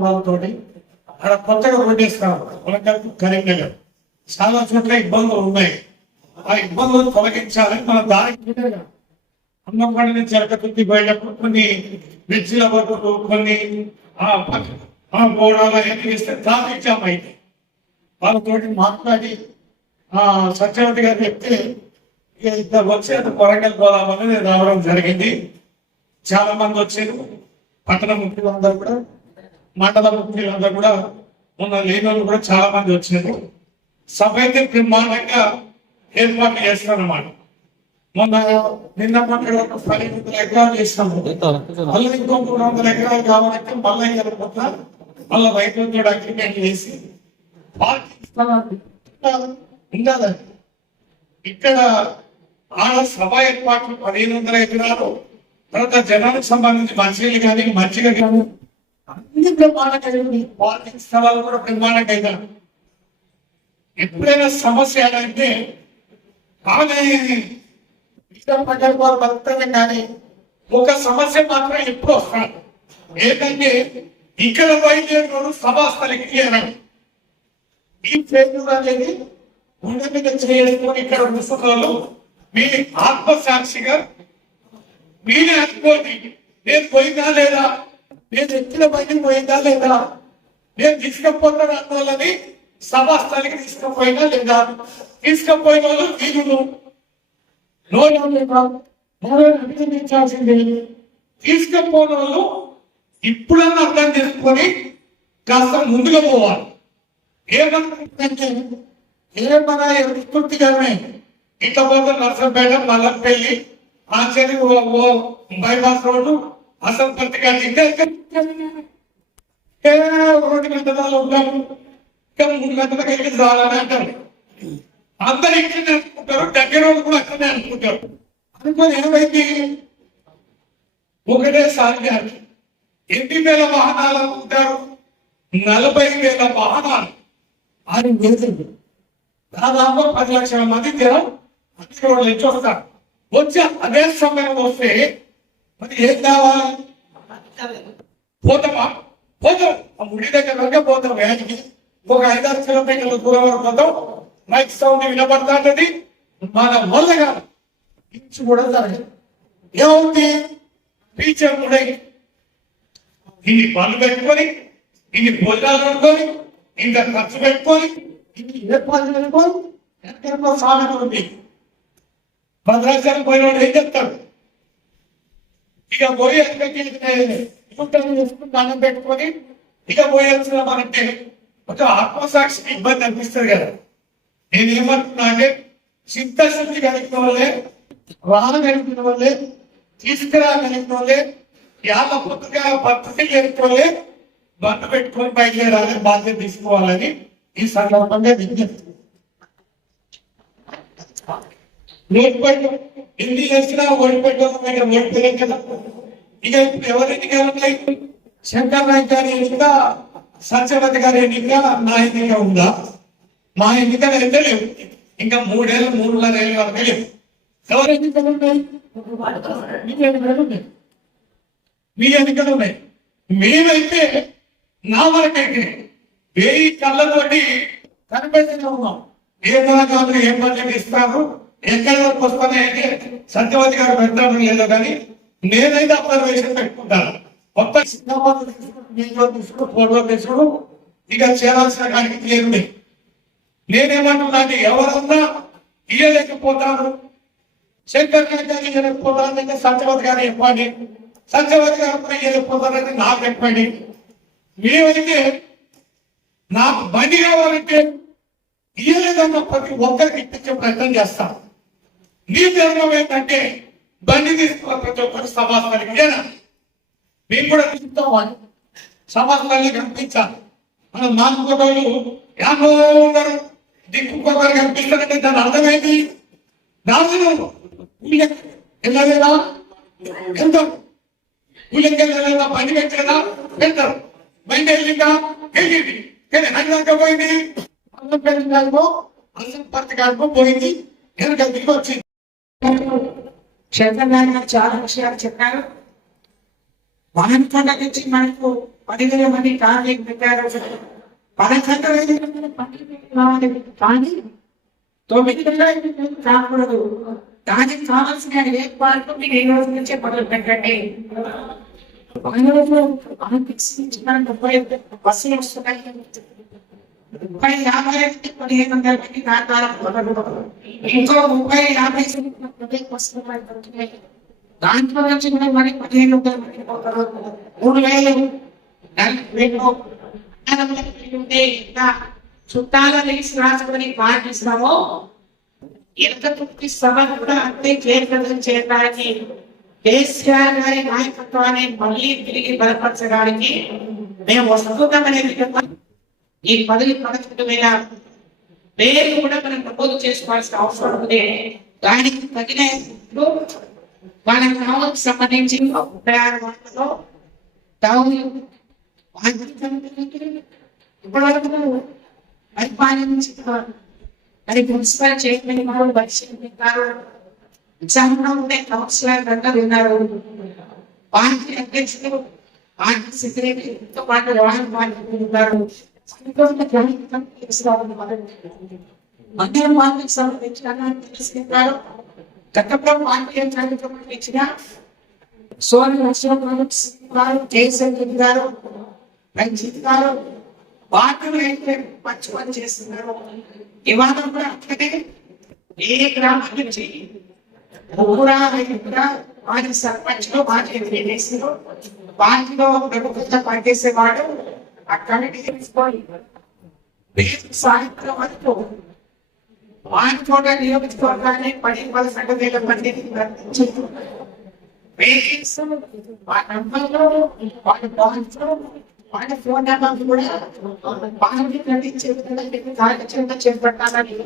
వాళ్ళతోటి అక్కడ కొత్తగా కొట్టేస్తున్నారు కొలకల్ కరీంనగర్ చాలా చోట్ల ఇబ్బందులు ఉన్నాయి. ఆ ఇబ్బందులు తొలగించాలని మన దానికి అన్నంపడిన చెరకతుర్తి బయటప్పుడు కొన్ని బ్రిడ్జిల వరకు కొన్ని ఆ పక్క- ఆ గోడాలు ట్రాఫిక్ జామ్ వాళ్ళతోటి మాట్లాడి ఆ సత్యవతి గారు చెప్తే ఇద్దరు వచ్చి అది కొరంగల్ పోదామని నేను రావడం జరిగింది. చాలా మంది వచ్చారు. పట్టణ ముఖ్యులందరూ కూడా మండల ముఖ్యులందరూ కూడా ఉన్న లేని వాళ్ళు కూడా చాలా మంది వచ్చారు సభ అయితే బ్రహ్మాండంగా ఏర్పాటు చేస్తారన్నమాట మొన్న నిన్న ఒక పది వందల ఎకరాలు చేసినాము మళ్ళీ ఇంకో మూడు వందల ఎకరాలు కావాలంటే మళ్ళీ వెళ్ళిపోతా మళ్ళీ రైతులతో అగ్రిమెంట్ చేసి ఉండాలండి ఇక్కడ ఆడ సభ ఏర్పాట్లు పదిహేను వందల ఎకరాలు తర్వాత జనానికి సంబంధించి మంచినీళ్ళు కానీ మంచిగా కానీ అన్ని బ్రహ్మాండంగా పార్కింగ్ స్థలాలు కూడా బ్రహ్మాండంగా ఎప్పుడైనా సమస్య అంటే ఆమె వారు బతుకుతారు కానీ ఒక సమస్య మాత్రం ఎప్పుడు వస్తాడు ఏంటంటే ఇక్కడ బయలుదేరు సభాస్థలికి చేరాడు. ఈ ఫెయిల్యూర్ అనేది గుండె మీద చేయడం ఇక్కడ ముసుగులు మీ ఆత్మసాక్షిగా మీరే అనుకోండి నేను పోయిందా లేదా? నేను ఎక్కిన బయటికి పోయిందా లేదా? నేను తీసుకపోతాను అన్నోళ్ళని సభాస్థలికి తీసుకుపోయినా లేదా తీసుకుపోయిన వాళ్ళు వీరులు అభినందించాల్సింది తీసుకుపోయిన వాళ్ళు ఇప్పుడన్నా అర్థం చేసుకొని కాస్త ముందుగా పోవాలి. ఏమనుకుంటుందంటే ఏమన్నా పూర్తిగానే ఇంత పోతే నర్సంపేట మల్లంపల్లి ఆచార్య బైపాస్ రోడ్డు అసలు పత్రిక రోడ్డు గంటలు ఉంటాము ఇంకా మూడు గంటలకు వెళ్ళి చాలని అంటారు అందరు ఇక్కడనే అనుకుంటారు దగ్గర వాళ్ళు కూడా అక్కడనే అనుకుంటారు అనుకుని ఏమైంది ఒకటేసారి గారు ఎన్ని వేల వాహనాలు అనుకుంటారు నలభై వేల వాహనాలు అని వెళ్తుంది దాదాపు పది లక్షల మంది జనం అన్ని రోడ్ల నుంచి వస్తారు వచ్చి అదే సమయం వస్తే మరి ఏం కావాలి పోతామా పోతాం ఆ ముడి దగ్గర పోతాం వ్యాధికి ఒక ఐదారు కిలోమీటర్ల దూరం వరకు పోతాం మైక్ సౌండ్ వినపడుతుంటది మన వల్ల కాదు ఇంచు కూడా జరగదు ఏమవుతుంది టీచర్ కూడా ఇన్ని పనులు పెట్టుకొని ఇన్ని భోజనాలు పెట్టుకొని ఇంత ఖర్చు పెట్టుకొని ఇన్ని ఏర్పాటు పెట్టుకొని ఎక్కడో సామెత ఉంది. భద్రాచారం పోయిన వాళ్ళు ఏం చెప్తారు ఇక పోయి ఎక్కడికి చేసుకుని అన్నం పెట్టుకొని ఇక పోయాల్సిన మనంటే ఒక ఆత్మసాక్షికి ఇబ్బంది అనిపిస్తుంది కదా. నేను ఏమంటున్నా అంటే చిత్తశుద్ధి కలిగిన వాళ్ళే కలిగిన వాళ్ళే తీసుకురాగలిగిన వాళ్ళే యాళ్ళ పుట్టుగా పద్ధతి లేని వాళ్ళే బంధు పెట్టుకొని బయలుదేరాలని బాధ్యత తీసుకోవాలని ఈ సందర్భంగా విజ్ఞప్తి. ఓడిపోయి ఎన్ని చేసినా ఓడిపోయిన దగ్గర ఓడిపోయాం కదా. ఇక ఇప్పుడు ఎవరెన్ని ఎన్నికలు శంకర్ నాయక్ గారి సత్యవతి గారి ఎన్నిక నా ఎన్నిక ఉందా? మా ఎన్నిక అయితే లేవు. ఇంకా మూడేళ్ళు మూడున్నర ఏళ్ళ వరకు లేవు. ఎన్నికలు ఉన్నాయి? మీ ఎన్నికలు ఉన్నాయి. మేమైతే నా వరకైతే వేయి కళ్ళతోటి కనిపెడుతూనే ఉన్నాం. ఏ తరగతి ఏం బడ్జెట్ ఇస్తారు ఎక్కడి వరకు వస్తున్నాయంటే సత్యవతి గారు పెట్టడం లేదో కానీ నేనైతే అబ్జర్వేషన్ పెట్టుకుంటాను. మొత్తం సినిమాలు ఇక చేరాల్సిన కాడికి తెలియదు నేనేమంటున్నాను ఎవరన్నా ఇయ్యలేకపోతాను శంకర్ గారి గారు ఇయ్యలేకపోతానంటే సత్యవతి గారు చెప్పండి. సత్యవతి గారు కూడా ఇయ్యలేకపోతానంటే నాకు చెప్పండి. మేమైతే నాకు బండి కావాలంటే ఇయ్యలేదన్న ప్రతి ఒక్కరికి ఇప్పించే ప్రయత్నం చేస్తాం. నీ ధర్మం ఏంటంటే బండి తీసుకున్న ప్రతి ఒక్కరు సమాధానానికి మేము కూడా పిలుస్తాం వాళ్ళు. సమాజంలో కనిపించాలి. మనం మానుకోవడాలు యాభై ఉన్నారు. దిక్కు కొబ్బరి కనిపిస్తారంటే దాని అర్థమైంది. దాని వెళ్ళలేదా? వెళ్తారు. కూలికి పని పెట్టలేదా? వెళ్తారు. బండి వెళ్ళిందా? వెళ్ళింది. కానీ అన్నాక పోయింది. అన్నం పెట్టినాకో అన్నం పథకాలకు పోయింది. వెనక దిగి వచ్చింది. చంద్రబాబు చాలా విషయాలు చెప్పారు. వాహనకొండ నుంచి మనకు పదివేల మంది కార్మికులు పెట్టారు. పదకొండు వేల మంది కానీ తొమ్మిది వేల కాకూడదు దానికి కావాల్సిన ఏర్పాట్లు మీరు ఈ రోజు నుంచే మొదలు పెట్టండి. బస్సులు వస్తున్నాయి. ముప్పై యాభై పదిహేను వందల మంది దాని ద్వారా ఇంకో ముప్పై యాభై బస్సులు దాంట్లో నుంచి కూడా మరి పదిహేను పోతారు మూడు వేలు నలభై వేలు ఎనభై చుట్టాల రాసుకొని పాటిస్తామో ఎంత తృప్తి సభను కూడా అంతే చేరుకలం చేయడానికి కేసీఆర్ గారి నాయకత్వాన్ని మళ్ళీ తిరిగి బలపరచడానికి మేము వస్తున్నామనే విధంగా ఈ పదవి పదకొండు వేల పేరు కూడా మనం నమోదు చేసుకోవాల్సిన అవసరం ఉంది దానికి తగిన వాళ్ళ కావాల్సి సంబంధించి ముప్పై ఆరు గంటల్లో టౌన్ ఇప్పటివరకు పరిపాలించిన మరి మున్సిపల్ చైర్మన్ గారు పరిశీలించారు ఎగ్జామ్లో ఉండే కౌన్సిలర్ అంతా విన్నారు పార్టీ అధ్యక్షులు పార్టీ సెక్రటరీతో పాటు రాయల్ పార్టీ ఉన్నారు. అందరూ పార్టీకి సంబంధించిన తెలుసుకుంటారు గతంలో పార్టీ కార్యక్రమం ఇచ్చిన సోని అశోక్ గారు జయశంకర్ రెడ్డి గారు రంజిత్ గారు పార్టీలు అయితే మంచి పని చేస్తున్నారు. ఇవాళ కూడా అక్కడే ఏ గ్రామం నుంచి ఊరా కూడా వారి సర్పంచ్లో పార్టీ చేసిన పార్టీలో ప్రభుత్వంగా పనిచేసేవాడు అక్కడ తీసుకోవాలి సాయంత్రం వరకు వారి చోట నియోజకవర్గాన్ని పదిహేను సంగతి మందిని వాళ్ళ ఫోన్ నెంబర్ కూడా బాండ్ నటించే విధంగా చేపట్టాలని